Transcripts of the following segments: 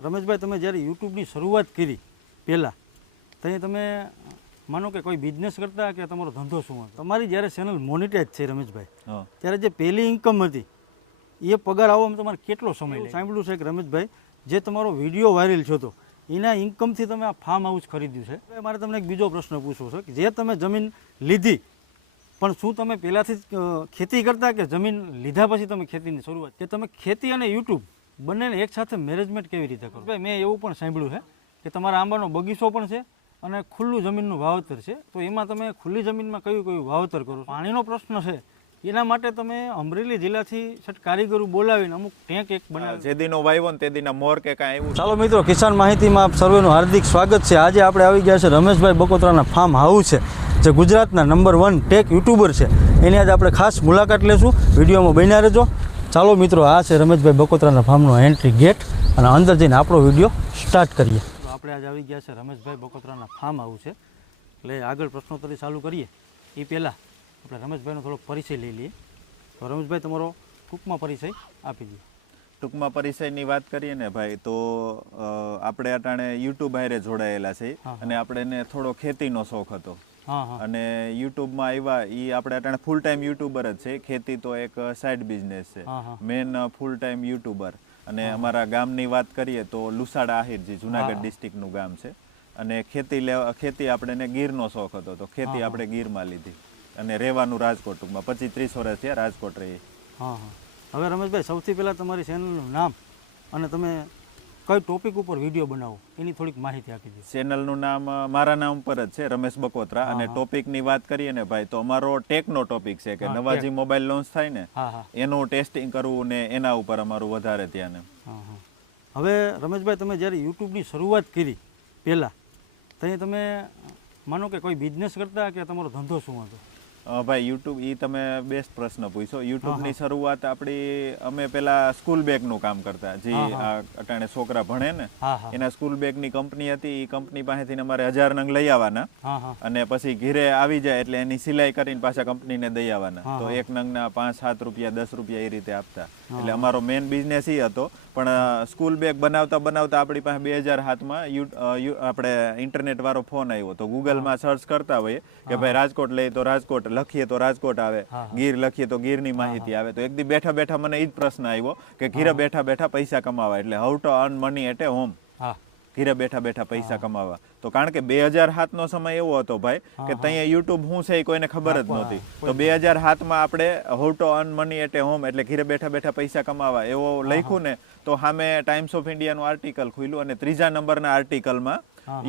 રમેશભાઈ તમે જ્યારે યુટ્યુબની શરૂઆત કરી પહેલાં ત્યાં તમે માનો કે કોઈ બિઝનેસ કરતા કે તમારો ધંધો શું હતો? તમારી જ્યારે ચેનલ મોનિટાઈઝ છે રમેશભાઈ ત્યારે જે પહેલી ઇન્કમ હતી એ પગાર આવવામાં તમારે કેટલો સમય સાંભળ્યું છે કે રમેશભાઈ જે તમારો વીડિયો વાયરલ થયો હતો એના ઇન્કમથી તમે આ ફાર્મ હાઉસ ખરીદ્યું છે. મારે તમને એક બીજો પ્રશ્ન પૂછવો છે કે જે તમે જમીન લીધી પણ શું તમે પહેલાંથી જ ખેતી કરતા કે જમીન લીધા પછી તમે ખેતીની શરૂઆત? કે તમે ખેતી અને યુટ્યુબ બંનેને એકસાથે મેનેજમેન્ટ કેવી રીતે કરો ભાઈ મેં એવું પણ સાંભળ્યું છે કે તમારા આંબાનો બગીચો પણ છે અને ખુલ્લું જમીનનું વાવતર છે. તો એમાં તમે ખુલ્લી જમીનમાં કયું કયું વાવતર કરો પાણીનો પ્રશ્ન છે. એના માટે તમે અમરેલી જિલ્લાથી છઠ કારીગરો બોલાવીને અમુક ટેન્ક એક બનાવે. જે દીનો વાવ્યો ને તે દીના મોર કે કાંઈ એવું ચાલો મિત્રો કિસાન માહિતીમાં આપ સર્વેનું હાર્દિક સ્વાગત છે. આજે આપણે આવી ગયા છે રમેશભાઈ બકોત્રાના ફાર્મ હાઉસ છે જે ગુજરાતના નંબર વન ટેક યુટ્યુબર છે. એની આજે આપણે ખાસ મુલાકાત લેશું. વિડીયોમાં બન્યા રહેજો. ચાલો મિત્રો આ છે રમેશભાઈ બકોત્રાના ફાર્મનો એન્ટ્રી ગેટ અને અંદર જઈને આપણો વીડિયો સ્ટાર્ટ કરીએ. આપણે આજે આવી ગયા છે રમેશભાઈ બકોત્રાના ફાર્મ આવું છે. એટલે આગળ પ્રશ્નોત્તરી ચાલુ કરીએ. એ પહેલાં આપણે રમેશભાઈનો થોડોક પરિચય લઈ લઈએ. તો રમેશભાઈ તમારો ટૂંકમાં પરિચય આપી દઈએ ટૂંકમાં પરિચયની વાત કરીએ ને ભાઈ તો આપણે અટાણે યુટ્યુબ હારે જોડાયેલા છે. અને આપણે એને થોડો ખેતીનો શોખ હતો. અને યુટ્યુબમાં આવ્યા એ આપણે અટાણે ફૂલ ટાઈમ યુટ્યુબર જ છે. ખેતી તો એક સાઈડ બિઝનેસ છે. Main full time YouTuber. અને અમારા ગામની વાત કરીએ તો લુસાડા આહિરજી જુનાગઢ. ડિસ્ટ્રિક્ટનું ગામ છે. અને ખેતી લેવા ખેતી આપણે ગીરનો શોખ હતો. તો ખેતી આપણે ગીરમાં લીધી. અને રહેવાનું રાજકોટ ટૂંકમાં પચીસ ત્રીસ વર્ષ થયા રાજકોટ રહી હા હા. હવે રમેશભાઈ સૌથી પહેલાં તમારી ચેનલનું નામ અને તમે કઈ ટોપિક ઉપર વીડિયો બનાવો એની થોડીક માહિતી આપી દીધી ચેનલનું નામ મારા નામ પર જ છે રમેશ બકોત્રા. અને ટોપિક ટોપિકની વાત કરીએ ને ભાઈ તો અમારો ટેકનો ટોપિક છે કે નવા જે મોબાઈલ લોન્ચ થાય ને એનું ટેસ્ટિંગ કરવું ને એના ઉપર અમારું વધારે ધ્યાન હવે રમેશભાઈ તમે જ્યારે યુટ્યુબની શરૂઆત કરી પહેલાં ત્યાં તમે માનો કે કોઈ બિઝનેસ કરતા કે તમારો ધંધો શું હતો? ભાઈ યુટ્યુબ એ તમે બેસ્ટ પ્રશ્ન પૂછો. યુટ્યુબની શરૂઆત આપણી અમે પેલા સ્કૂલ બેગનું કામ કરતા. જે અટાણે છોકરા ભણે ને એના સ્કૂલ બેગની કંપની હતી. એ કંપની પાસેથી અમારે હજાર નંગ લઈ આવવાના. અને પછી ઘીરે આવી જાય એટલે એની સિલાઈ કરીને પાછા કંપનીને દઈ આવવાના. તો. એક નંગના પાંચ સાત રૂપિયા દસ રૂપિયા એ રીતે આપતા. એટલે અમારો મેઇન બિઝનેસ એ હતો. પણ સ્કૂલ બેગ બનાવતા બનાવતા આપણી પાસે બે હજાર હાથમાં આપણે ઇન્ટરનેટ વાળો ફોન આવ્યો. તો ગૂગલમાં સર્ચ કરતા હોઈએ કે ભાઈ રાજકોટ લઈએ તો રાજકોટ લખીએ તો રાજકોટ આવે. ગીર લખીએ તો ગીરની માહિતી આવે. તો એક દી બેઠા બેઠા મને એ જ પ્રશ્ન આવ્યો કે ઘીરે બેઠા બેઠા પૈસા કમાવા એટલે how to earn money at a home ઘીરે બેઠા બેઠા પૈસા કમાવા. તો કારણ કે બે હજાર સાતનો સમય એવો હતો ભાઈ કે ત્યાં યુટ્યુબ શું છે એ કોઈને ખબર જ નહોતી. તો બે હજાર સાતમાં આપણે how to earn money at a home એટલે ઘીરે બેઠા બેઠા પૈસા કમાવા એવો લખ્યું ને તો સામે ટાઈમ્સ ઓફ ઇન્ડિયાનું આર્ટિકલ ખુલ્યું અને ત્રીજા નંબરના આર્ટિકલમાં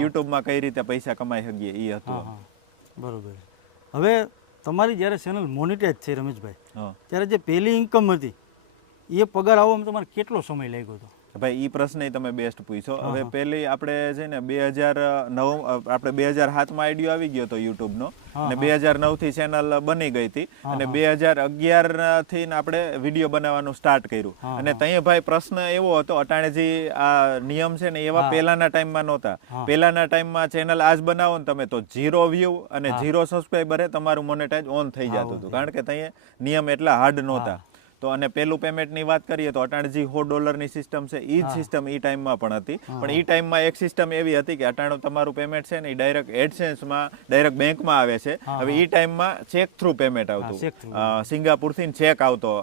યુટ્યુબમાં કઈ રીતે પૈસા કમાઈ શકીએ એ હતું બરોબર. હવે તમારી જ્યારે ચેનલ મોનિટાઈઝ છે રમેશભાઈ. ત્યારે જે પહેલી ઇન્કમ હતી એ પગાર આવવામાં તમારે કેટલો સમય લાગ્યો હતો ભાઈ એ પ્રશ્ન તમે બેસ્ટ પૂછો. હવે પહેલી આપણે છે ને બે હજાર નવ આપણે બે હજાર સાતમાં આઈડિયો આવી ગયો હતો યુટ્યુબનો. અને બે હજાર નવથી ચેનલ બની ગઈ હતી. અને બે હજાર અગિયારથી આપણે વીડિયો બનાવવાનું સ્ટાર્ટ કર્યું. અને ત્યાં ભાઈ પ્રશ્ન એવો હતો અટાણે જે આ નિયમ છે ને એવા પહેલાના ટાઈમમાં નહોતા. પહેલાના ટાઈમમાં ચેનલ આજ બનાવો ને તમે તો ઝીરો વ્યૂ અને ઝીરો સબસ્ક્રાઈબરે તમારું મોનેટાઈઝ ઓન થઈ જતું હતું. કારણ કે ત્યાં નિયમ એટલા હાર્ડ નહોતા. તો અને પેલું પેમેન્ટની વાત કરીએ તો અટાણજી સો ડોલરની સિસ્ટમ છે એ જ સિસ્ટમ એ ટાઈમમાં પણ હતી. પણ એ ટાઈમમાં એક સિસ્ટમ એવી હતી કે અટાણું તમારું પેમેન્ટ છે ને એ ડાયરેક્ટ એડસેન્સમાં ડાયરેક્ટ બેંકમાં આવે છે. હવે એ ટાઈમમાં ચેક થ્રુ પેમેન્ટ આવતું. સિંગાપુરથી ચેક આવતો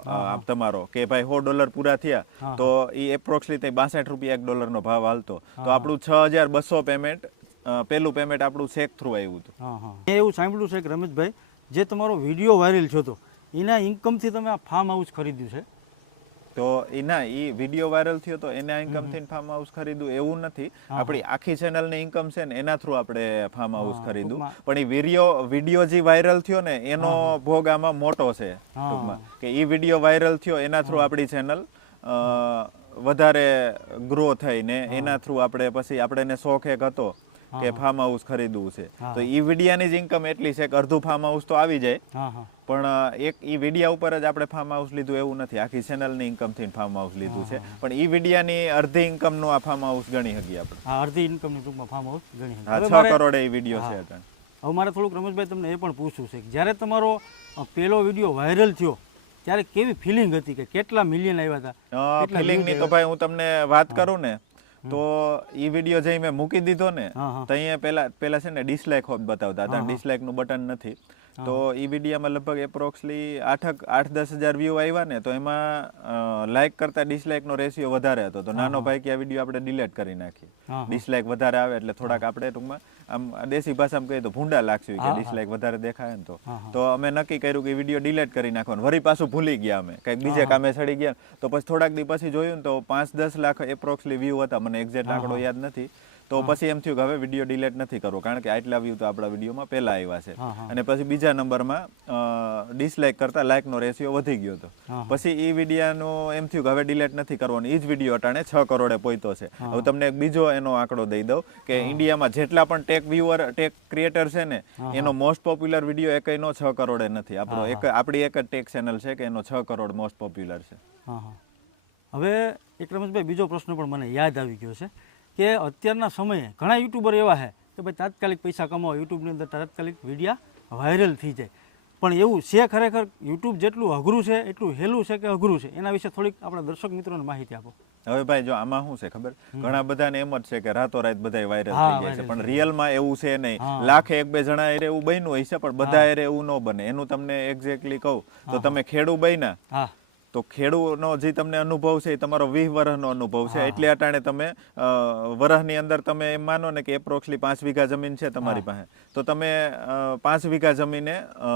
તમારો કે ભાઈ સો ડોલર પૂરા થયા તો એ એપ્રોક્સલી બાસઠ રૂપિયા એક ડોલરનો ભાવ હાલતો. તો આપણું છ હજાર બસો પેમેન્ટ પેલું પેમેન્ટ આપણું ચેક થ્રુ આવ્યું હતું. હા હા. એવું સાંભળ્યું છે કે રમેશભાઈ જે તમારો વીડિયો વાયરલ થયો હતો એના ઇન્કમથી તમે આ ફાર્મ હાઉસ ખરીદ્યું છે? તો એના એ વીડિયો વાયરલ થયો તો એના ઇન્કમથી ફાર્મ હાઉસ ખરીદું એવું નથી. આપણી આખી ચેનલની ઇન્કમ છે ને એના થ્રુ આપણે ફાર્મ હાઉસ ખરીદું પણ એ વીડિયો વીડિયો જે વાયરલ થયો ને એનો ભોગ આમાં મોટો છે ટૂંકમાં. કે એ વીડિયો વાયરલ થયો એના થ્રુ આપણી ચેનલ વધારે ગ્રો થઈ ને એના થ્રુ આપણે પછી આપણે શોખ એક હતો. કે ફાર્મ હાઉસ ખરીદવું છે. તો ઈ વિડિયાની જ ઇન્કમ એટલી છે કે અડધું ફાર્મ હાઉસ તો આવી જાય. પણ એક ઈ વિડિયા ઉપર જ આપણે ફાર્મ હાઉસ લીધું એવું નથી. આખી ચેનલની ઇન્કમથી ફાર્મ હાઉસ લીધું છે. પણ ઈ વિડિયાની અડધી ઇન્કમનું આ ફાર્મ હાઉસ ગણી શકીએ આપણે. અડધી નું ટૂંકમાં ફાર્મ હાઉસ ગણી હા હવે છ કરોડ એ વિડિયો છે અત્યારે. હવે મારે થોડુંક રમેશભાઈ તમને એ પણ પૂછવું છે કે જ્યારે તમારો પેલો પહેલો વીડિયો વાયરલ થયો ત્યારે કેવી ફિલિંગ હતી કે કેટલા મિલિયન આવ્યા હતા? અ, કેટલા feeling views ની તો ભાઈ હું તમને વાત કરું ને તો ઈ વીડિયો જે મેં મૂકી દીધો ને. તો અહીંયા પેલા પેલા છે ને ડિસલાઇક હોપ બતાવતા હતા. ડિસલાઇકનું બટન નથી. તો ઈ વિડીયોમાં લગભગ એપ્રોક્સલી આઠ આઠ દસ હજાર વ્યૂ આવ્યા ને તો એમાં લાઇક કરતા ડિસલાઇકનો રેશિયો વધારે હતો. તો નાનો ભાઈ કે આ વીડિયો આપણે ડિલેટ કરી નાખીએ. ડિસલાઇક વધારે આવે એટલે થોડાક આપણે ટૂંકમાં આમ દેશી ભાષામાં કહીએ તો ભૂંડા લાગશું કે ડિસલાઇક વધારે દેખાય ને તો. તો અમે નક્કી કર્યું કે વીડિયો ડિલેટ કરી નાખવાનું. વળી પાછું ભૂલી ગયા અમે. કંઈક બીજે કામે સડી ગયા. તો પછી થોડાક દી પછી જોયું ને તો પાંચ દસ લાખ એપ્રોક્સલી વ્યૂ હતા. મને એક્ઝેક્ટ આંકડો યાદ નથી. તો પછી એમ થયું કે હવે વીડિયો ડિલેટ નથી કરવો કારણ કે આટલા વ્યૂ તો આપણા વિડીયોમાં પહેલા આવ્યા છે. અને પછી બીજા નંબરમાં ડિસલાઇક કરતા લાઇકનો રેશિયો વધી ગયો હતો. પછી એ વિડીયાનો એમ થયું કે હવે ડિલેટ નથી કરવાનો એ જ વીડિયો અટાણે છ કરોડે પહોંચ્યો છે. હવે તમને એક બીજો એનો આંકડો દઈ દઉં કે ઇન્ડિયામાં જેટલા પણ ટેક વ્યુઅર ટેક ક્રિએટર છે ને એનો મોસ્ટ પોપ્યુલર વીડિયો એકનો છ કરોડે નથી. આપણો એક આપણી એક જ ટેક ચેનલ છે કે એનો છ કરોડ મોસ્ટ પોપ્યુલર છે. હવે એક રમેશભાઈ બીજો પ્રશ્ન પણ મને યાદ આવી ગયો છે. કે અત્યારના સમયે ઘણા યુટ્યુબર એવા છે કે ભાઈ તાત્કાલિક પૈસા કમાવો. યુટ્યુબની અંદર તાત્કાલિક વિડીયા વાયરલ થઈ જાય. પણ એવું છે ખરેખર યુટ્યુબ જેટલું અઘરું છે એટલું હેલું છે કે અઘરું છે? એના વિશે થોડીક આપણા દર્શક મિત્રોને માહિતી આપો. હવે ભાઈ જો આમાં શું છે ખબર? ઘણા બધાને એમ જ છે કે રાતોરાત બધા વાયરલ થઈ જાય છે. પણ રિયલમાં એવું છે નહીં. લાખે એક બે જણા એરે એવું બન્યું હોય છે પણ બધા એરે એવું ન બને. એનું તમને એક્ઝેક્ટલી કહું તો તમે ખેડૂ બન્યા. હા. તો ખેડૂનો જે તમને અનુભવ છે એ તમારો વીસ વર્ષનો અનુભવ છે. એટલે અટાણે તમે વરહની અંદર તમે એમ માનો ને કે એપ્રોક્સલી પાંચ વીઘા જમીન છે તમારી પાસે. તો તમે પાંચ વીઘા જમીને અ,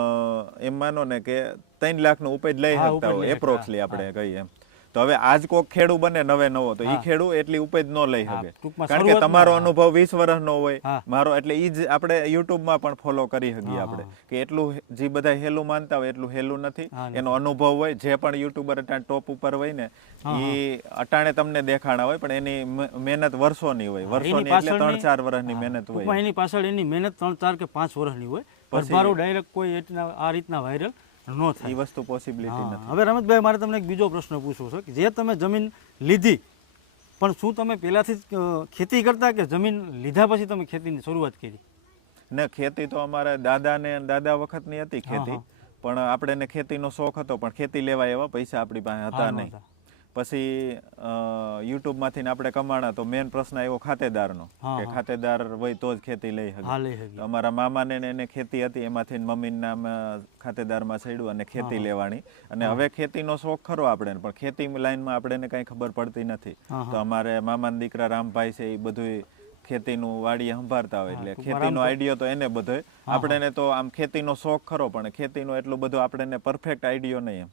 એમ માનો ને કે ત્રણ લાખનો ઉપજ લઈ શકતા હોય એપ્રોક્સલી આપણે કહીએ એમ. તો હવે આજ કોક ખેડુ બને નવે નવો તો ઈ ખેડુ એટલી ઉપજ ન લઈ શકે. કારણ કે તમારો અનુભવ વીસ વર્ષનો હોય મારો એટલે ઈ જ આપણે યુટ્યુબમાં પણ ફોલો કરી શકીએ આપણે. કે એટલું જે બધા હેલું માનતા હોય એટલું હેલું નથી. એનો અનુભવ હોય જે પણ યુટ્યુબર અટાણે ટોપ ઉપર હોય ને એ અટાણે તમને દેખાણા હોય પણ એની મહેનત વર્ષોની હોય. વર્ષોની એટલે ત્રણ ચાર વર્ષની મહેનત હોય. એની પાછળ એની મહેનત ત્રણ ચાર કે પાંચ વર્ષની હોય. ભરભારો ડાયરેક્ટ કોઈ આ રીતના વાયરલ ન થાય. એ વસ્તુ પોસિબિલિટી નથી. હવે રમતભાઈ મારે તમને એક બીજો પ્રશ્ન પૂછવો છે કે જે તમે જમીન લીધી પણ શું તમે પહેલાંથી જ ખેતી કરતા કે જમીન લીધા પછી તમે ખેતીની શરૂઆત કરી? ને ખેતી તો અમારા દાદા ને દાદા વખતની હતી ખેતી પણ આપણે ખેતીનો શોખ હતો પણ ખેતી લેવા એવા પૈસા આપણી પાસે હતા નહીં. પછી યુટ્યુબમાંથી આપણે કમાણા તો મેન પ્રશ્ન આવ્યો ખાતેદારનો કે ખાતેદાર હોય તો જ ખેતી લઈ શકે. હા લઈ તો શકી અમારા મામાને ને એને ખેતી હતી એમાંથી મમ્મીના નામ ખાતેદારમાં છેડ્યું અને ખેતી લેવાની. અને હવે ખેતીનો શોખ ખરો આપણે પણ ખેતી લાઈનમાં આપણે કાંઈ ખબર પડતી નથી. તો અમારે મામાના દીકરા રામભાઈ છે એ બધું ખેતીનું વાડીએ સંભાળતા હોય એટલે ખેતીનો આઈડિયો તો એને બધો આપણે તો આમ ખેતીનો શોખ ખરો પણ ખેતીનો એટલો બધો આપણે પરફેક્ટ આઈડિયો નહીં એમ.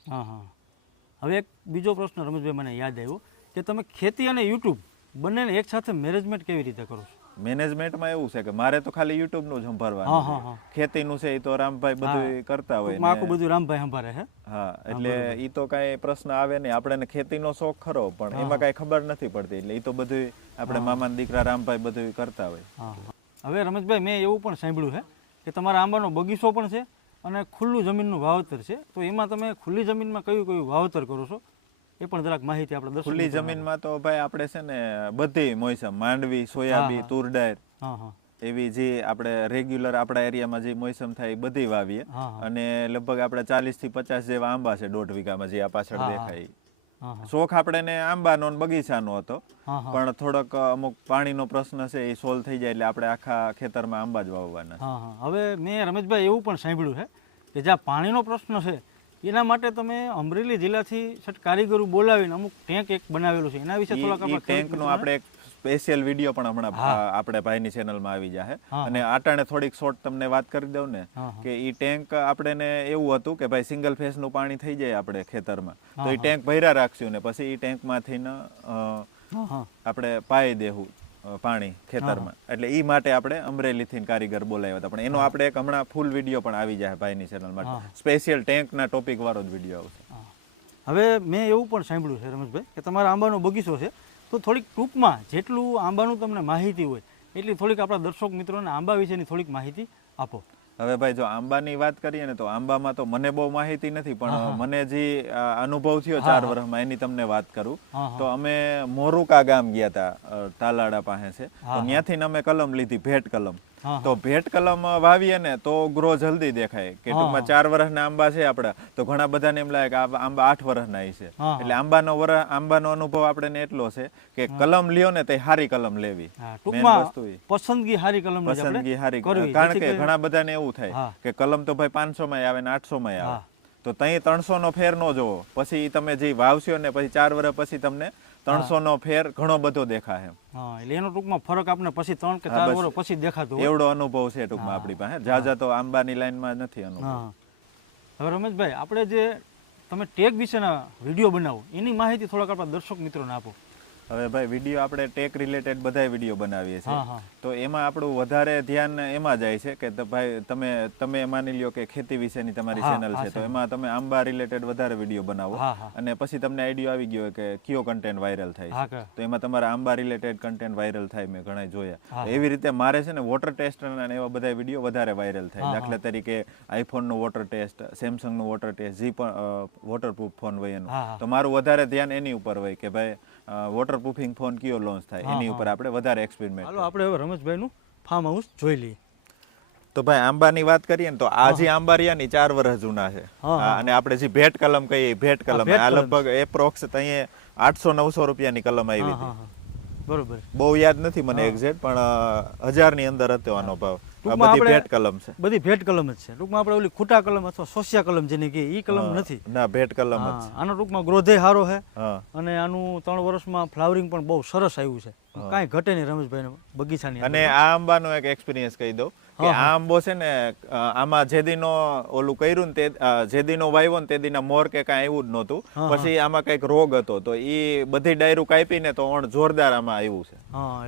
હવે એક બીજો પ્રશ્ન રમેશભાઈ મને યાદ આવ્યો કે તમે ખેતી અને યુટ્યુબ બંનેને એક સાથે મેનેજમેન્ટ કેવી રીતે કરો છો? મેનેજમેન્ટમાં એવું છે કે મારે તો ખાલી યુટ્યુબનું જ સંભાળવાનું. ખેતીનું છે એ તો રામભાઈ બધું કરતા હોય આખું બધું રામભાઈ સંભાળે હે. હા એટલે ઈ તો કાંઈ પ્રશ્ન આવે નહીં. આપણે ખેતીનો શોખ ખરો પણ એમાં કાંઈ ખબર નથી પડતી. એટલે એ તો બધું આપણે મામાના દીકરા રામભાઈ બધું કરતા હોય. હવે રમેશભાઈ મેં એવું પણ સાંભળ્યું છે કે તમારા આંબાનો બગીચો પણ છે અને ખુલ્લું જમીનનું વાવતર છે. તો એમાં તમે ખુલ્લી જમીનમાં કયું કયું વાવતર કરો છો? એ પણ જરાક માહિતી આપણે ખુલ્લી જમીનમાં તો ભાઈ આપણે છે ને બધી મોસમ માંડવી સોયાબી તુરડાયર એવી જે આપણે રેગ્યુલર આપણા એરિયામાં જે મોસમ થાય એ બધી વાવીએ. અને લગભગ આપણે ચાલીસથી પચાસ જેવા આંબા છે દોઢ વીઘામાં જે આ પાછળ. દેખાય. શોખ આપણે આંબાનો બગીચાનો હતો. પણ થોડોક અમુક પાણીનો પ્રશ્ન છે એ સોલ્વ થઈ જાય એટલે આપણે આખા ખેતરમાં આંબા જ વાવવાના હવે મેં રમેશભાઈ એવું પણ સાંભળ્યું છે કે જ્યાં પાણીનો પ્રશ્ન છે એના માટે તમે અમરેલી જિલ્લાથી કારીગરો બોલાવીને અમુક ટેન્ક એક બનાવેલું છે. એના વિશે થોડાક ટેન્કનો આપણે ટેન્ક નો આપણે એક સ્પેશિયલ વીડિયો પણ હમણાં આપણે ભાઈની ચેનલમાં આવી જાય અને આટાણે થોડીક શોર્ટ તમને વાત કરી દઉં ને કે એ ટેન્ક આપણે ને એવું હતું કે ભાઈ સિંગલ ફેસનું પાણી થઈ જાય આપણે ખેતરમાં. તો એ ટેન્ક ભર્યા રાખશું ને પછી એ ટેન્કમાંથી આપણે પાઈ દેવું પાણી ખેતરમાં. એટલે ઈ માટે આપણે અમરેલીથી કારીગર બોલાવ્યા હતા. પણ એનો આપણે એક હમણાં ફૂલ વીડિયો પણ આવી જાય ભાઈની ચેનલ માટે. સ્પેશિયલ ટેન્કના ટોપિક વાળો જ વીડિયો આવશે. હવે મેં એવું પણ સાંભળ્યું છે રમેશભાઈ કે તમારા આંબાનો બગીચો છે. તો થોડીક ટૂંકમાં જેટલું આંબાનું તમને માહિતી હોય એટલી થોડીક આપણા દર્શક મિત્રોને આંબા વિશેની થોડીક માહિતી આપો. હવે ભાઈ જો આંબાની વાત કરીએ ને તો આંબામાં તો મને બહુ માહિતી નથી પણ મને જે અનુભવ થયો ચાર વર્ષમાં એની તમને વાત કરું. તો અમે મોરુકા ગામ ગયા હતા તાલાડા પાસે. છે તો ત્યાંથી અમે કલમ લીધી ભેટ કલમ. તો ભેટ કલમ વાવીએ ને તો ગ્રો જલ્દી દેખાય. કે ટૂંકમાં ચાર વર્ષના આંબા છે આપણા. તો ઘણા બધાને એમ લાગે કે આંબા આઠ વર્ષના છે. એટલે આંબાનો વર આંબાનો અનુભવ આપણને એટલો છે કે કલમ લ્યો ને તે હારી કલમ લેવી. ટૂંકમાં. પસંદગી હારી કલમ પસંદગી હારી કારણ કે ઘણા બધાને એવું થાય કે કલમ તો ભાઈ પાંચસો માં આવે ને આઠસો માં આવે તો તઈ ત્રણસો નો ફેર નો જોવો. પછી તમે જે વાવશો ને પછી ચાર વર્ષ પછી તમને ત્રણસો નો ફેર ઘણો બધો દેખાય હા એટલે એનો ટૂંકમાં ફરક આપણે પછી ત્રણ કે ચાર વર્ષ પછી દેખાતો એવડો અનુભવ છે ટૂંકમાં આપણી પાસે. જાજા તો આંબાની લાઈનમાં નથી અનુભવ. હવે રમેશભાઈ આપણે જે તમે ટેગ વિશેના વીડિયો બનાવો એની માહિતી થોડાક આપણા દર્શક મિત્રોને આપો. હવે ભાઈ વીડિયો આપણે ટેક રિલેટેડ બધાય વીડિયો બનાવીએ છીએ. તો એમાં આપણું વધારે ધ્યાન એમાં જાય છે કે ભાઈ તમે તમે માની લ્યો કે ખેતી વિશેની તમારી ચેનલ છે. તો એમાં તમે આંબા રિલેટેડ વધારે વીડિયો બનાવો. અને પછી તમને આઈડિયો આવી ગયો કે કયો કન્ટેન્ટ વાયરલ થાય છે. તો એમાં તમારા આંબા રિલેટેડ કન્ટેન્ટ વાયરલ થાય મેં ઘણા જોયા. એવી રીતે મારે છે ને વોટર ટેસ્ટ અને એવા બધા વીડિયો વધારે વાયરલ થાય. દાખલા તરીકે આઈફોનનું વોટર ટેસ્ટ સેમસંગનું વોટર ટેસ્ટ જે પણ વોટરપ્રૂફ ફોન હોય એનું. તો મારું વધારે ધ્યાન એની ઉપર હોય કે ભાઈ વોટરપ્રૂફિંગ ફોન કયો લોન્ચ થાય? એની ઉપર આપણે વધારે એક્સપેરિમેન્ટ હાલો આપણે હવે રમેશભાઈનું ફાર્મ હાઉસ જોઈ લઈએ. તો ભાઈ આંબાની વાત કરીએ ને તો આ જે આંબા રહ્યા ને ચાર વર્ષ જૂના છે. અને આપણે જે ભેટ કલમ કહીએ ભેટ કલમ આ લગભગ એપ્રોક્સ અહીંયા આઠસો નવસો રૂપિયાની કલમ આવી હતી. બરોબર. બહુ યાદ નથી મને એક્ઝેક્ટ પણ હજારની અંદર હતો આનો ભાવ. બધી ભેટ કલમ છે. બધી ભેટ કલમ જ છે. ટૂંકમાં આપણે ઓલી ખૂટા કલમ અથવા સોસિયા કલમ જેની કે એ કલમ નથી. ના ભેટ કલમ જ છે. આનો ટૂંકમાં ગ્રોધે સારો છે અને આનું ત્રણ વર્ષમાં ફ્લાવરિંગ પણ બહુ સરસ આવ્યું છે. કાંઈ ઘટે નહીં રમેશભાઈ બગીચાની અને આ આંબાનો એક એક્સપિરિયન્સ કહી દઉં. કે આ આંબો છે ને આમાં જે દીનો ઓલું કર્યું ને તે જે દીનો વાવ્યો ને તે દીના મોર કે કાંઈ આવ્યું જ નહોતું. પછી આમાં કંઈક રોગ હતો તો એ બધી ડાયરું કાપીને તો ઓણ જોરદાર આમાં આવ્યું છે.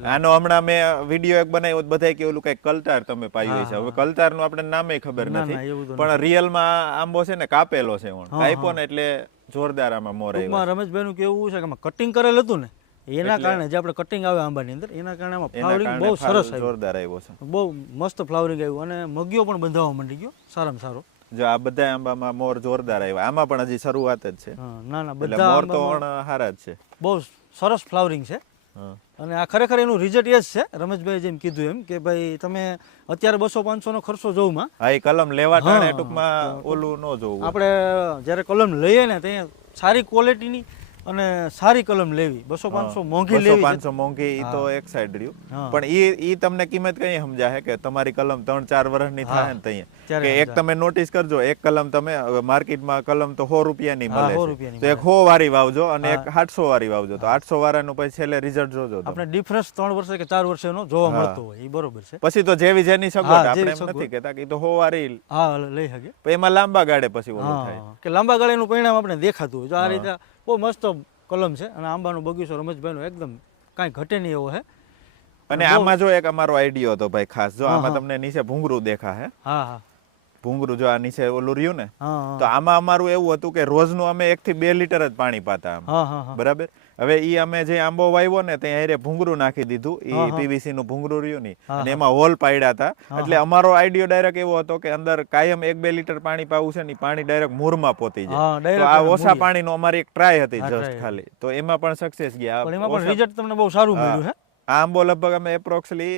આનો હમણાં મેં વીડિયો એક બનાવ્યો બધા કે ઓલું કંઈક કલતાર તમે પાયું છે હવે કલતારનું આપણે નામે ખબર નથી પણ રિયલ રિયલમાં આંબો છે ને કાપેલો છે ઓણ. કાપ્યો ને એટલે જોરદાર આમાં મોર આવ્યો રમેશભાઈનું કેવું છે કે કટિંગ કરેલ હતું ને એના કારણે જે આપણે કટિંગ આવે આંબાની અંદર એના કારણે આમાં ફ્લાવરિંગ બહુ સરસ જોરદાર આવ્યો છે. બહુ મસ્ત ફ્લાવરિંગ આવ્યું અને મગીઓ પણ બંધાવવા માંડી ગયો સારામાં સારો. જો આ બધા આંબામાં મોર જોરદાર આવ્યા. આમાં પણ હજી શરૂઆત જ છે. ના ના બધા મોર તો હારા જ છે. બહુ સરસ ફ્લાવરિંગ છે. અને આ ખરેખર એનું રિઝલ્ટ એ જ છે રમેશભાઈ જેમ કીધું એમ કે ભાઈ તમે અત્યારે બસો પાંચસો નો ખર્ચો જોઉંમાં હા એ કલમ લેવા ટાણે ટૂંકમાં ઓલું ન જોવું. આપણે જ્યારે કલમ લઈએ ને ત્યાં સારી ક્વોલિટીની અને સારી કલમ લેવી. બસો પાંચસો મોંઘી લેવી. પાંચસો મોંઘી એ તો એક સાઈડ રહ્યું. પણ એ એ તમને કિંમત કઈ સમજાય કે તમારી કલમ ત્રણ ચાર વર્ષની થાય ને તઈએ કે એક તમે નોટિસ કરજો એક કલમ તમે માર્કેટમાં કલમ તો સો રૂપિયાની મળે તો એક સો વાળી વાવજો અને એક આઠસો વાળી વાવજો. તો આઠસો વાળાનું પછી છેલ્લે રિઝલ્ટ જોજો. આપણે ડિફરન્સ ત્રણ વર્ષે કે ચાર વર્ષેનો જોવા મળતો હોય એ બરોબર છે. પછી તો જેવી જેની સગવડ આપણે એમ નથી કહેતા કે તો સો વાળી હા લઈ શકે. એમાં લાંબા ગાળે પછી ઓલું થાય. કે લાંબા ગાળાનું પરિણામ આપણે દેખાતું હોય. જો આ રીતે બહુ મસ્ત કલમ છે અને આંબાનો બગીચો રમેશભાઈનો એકદમ કાંઈ ઘટે નહીં એવો છે અને આમાં જો એક અમારો આઈડિયો હતો ભાઈ ખાસ જો આમાં તમને નીચે ભૂંગરું દેખા હે. હા હા. ભૂંગરું જો આ નીચે ઓલું રહ્યું ને હા હા. તો આમાં અમારું એવું હતું કે રોજનું અમે એક થી બે લીટર જ પાણી પાતા હા હા હા. બરાબર? હવે ઈ અમે જે આંબો વાવ્યો ને ત્યાં હારે ભૂંગરું નાખી દીધું ઈ પીવીસી નું ભૂંગરું રહ્યું ની અને એમાં હોલ પાડ્યા હતા. એટલે અમારો આઈડિયો ડાયરેક્ટ એવો હતો કે અંદર કાયમ એક બે લીટર પાણી પાવું છે ને પાણી ડાયરેક્ટ મૂરમાં પોતી જાય. તો આ ઓછા પાણી પાણીનો અમારી એક ટ્રાય હતી જસ્ટ ખાલી. તો એમાં પણ સક્સેસ ગયા. પણ એમાં પણ રિઝલ્ટ તમને બહુ સારું મળ્યું હે. આ આંબો લગભગ અમે એપ્રોક્સલી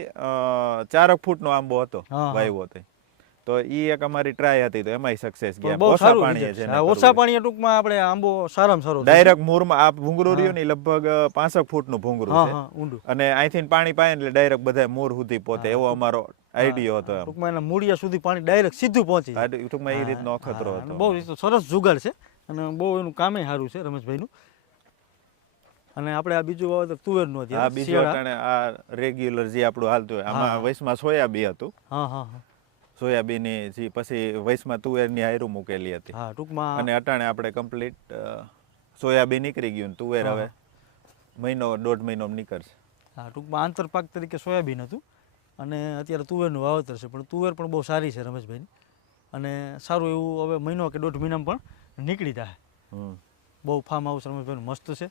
ચારક ફૂટનો આંબો હતો. વાવ્યો તે. તો ઈ એક અમારી ટ્રાય હતી તો એમાંય સક્સેસ ગયા. ઓછા પાણીએ છે. ઓછા પાણીએ ટૂંકમાં આપણે આંબો સારામાં સારો ડાયરેક્ટ મૂરમાં આ ભૂંગરું રહ્યું ને લગભગ પાંચક ફૂટનું ભૂંગરું છે. અને અહીંથી પાણી પાય એટલે ડાયરેક્ટ બધા મૂર સુધી પોતે. એવો અમારો આઈડિયો હતો ટૂંકમાં એના મૂળિયા સુધી પાણી ડાયરેક્ટ સીધું પહોંચી. ટૂંકમાં એ રીતનો અખતરો હતો બહુ સરસ જુગાડ છે. અને બહુ એનું કામે સારું છે રમેશભાઈનું. અને આપણે આ બીજું વાવેતર તુવેરનું આ બીજું. આ રેગ્યુલર જે આપણું હાલતું હોય આમાં વૈશમાં સોયાબી હતું. હા હા. હા સોયાબીની જે પછી વૈશમાં તુવેરની હાયરું મૂકેલી હતી. હા ટૂંકમાં અને અટાણે આપણે કમ્પ્લીટ સોયાબીન નીકળી ગયું તુવેર હવે મહિનો દોઢ મહિનો નીકળશે. હા ટૂંકમાં આંતરપાક તરીકે સોયાબીન હતું. અને અત્યારે તુવેરનું વાવેતર છે પણ તુવેર પણ બહુ સારી છે રમેશભાઈની. અને સારું એવું હવે મહિનો કે દોઢ મહિનામાં પણ નીકળી જાય. બહુ ફાર્મ હાઉસ રમેશભાઈનું મસ્ત છે.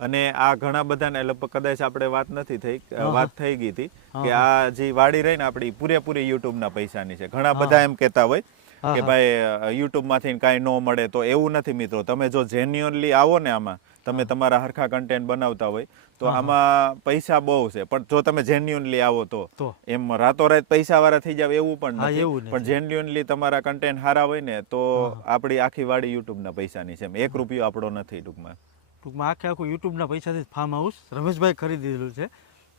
અને આ ઘણા બધાને ને કદાચ આપણે વાત નથી થઈ વાત થઈ ગઈ હતી કે આ જે વાડી રહી ને આપણી પૂરેપૂરી યુટ્યુબના પૈસાની છે. ઘણા બધા એમ કહેતા હોય કે ભાઈ યુટ્યુબમાંથી કાંઈ ન મળે તો એવું નથી મિત્રો. તમે જો જેન્યુઅનલી આવો ને આમાં તમે તમારા હરખા કન્ટેન્ટ બનાવતા હોય તો આમાં પૈસા બહુ છે. પણ જો તમે જેન્યુઅનલી આવો તો એમ રાતોરાત પૈસા વાળા થઈ જાવ એવું પણ નથી. પણ જેન્યુઅનલી તમારા કન્ટેન્ટ સારા હોય ને તો આપણી આખી વાડી યુટ્યુબના પૈસાની છે એક રૂપિયો આપણો નથી ટૂંકમાં. ટૂંકમાં આખે આખું યુટ્યુબના પૈસાથી ફાર્મ હાઉસ રમેશભાઈ ખરીદી દીધેલું છે.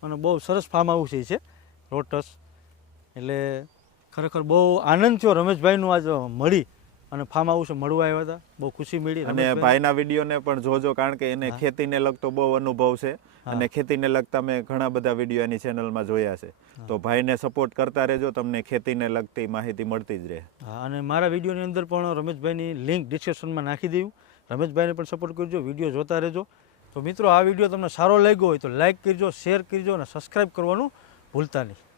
અને બહુ સરસ ફાર્મ હાઉસ એ છે લોટસ એટલે ખરેખર બહુ આનંદ થયો રમેશભાઈનું આજ મળી અને ફાર્મ હાઉસ મળવા આવ્યા હતા. બહુ ખુશી મળી અને ભાઈના વિડીયોને પણ જોજો કારણ કે એને ખેતીને લગતો બહુ અનુભવ છે. અને ખેતીને લગતા મેં ઘણા બધા વીડિયો એની ચેનલમાં જોયા છે. તો ભાઈને સપોર્ટ કરતા રહેજો તમને ખેતીને લગતી માહિતી મળતી જ રહે. અને મારા વિડીયોની અંદર પણ રમેશભાઈની લિંક ડિસ્ક્રિપ્શનમાં નાખી દઉં રમેશભાઈને પણ સપોર્ટ કરજો, વીડિયો જોતા રહેજો. તો મિત્રો, આ વીડિયો તમને સારો લાગ્યો હોય તો લાઇક કરજો શેર કરજો અને સબસ્ક્રાઈબ કરવાનું ભૂલતા નહીં.